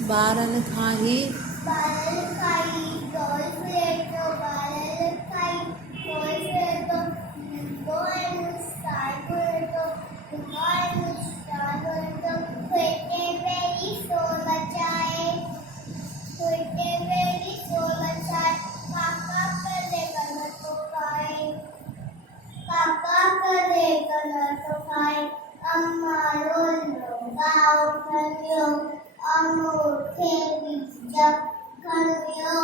बारल खाही टॉय फिरतो बारल खाई टॉय फिरतो लिंबो आणि स्टार फिरतो लिंबो आणि स्टार फिरतो फेटे बेरी सोल बचाए फेटे बेरी सोल बचाए काका करे कलर तो खाए काका करे कलर तो खाए अम्मा रोलो गाओ खनियो अमो थे बीजा खनियो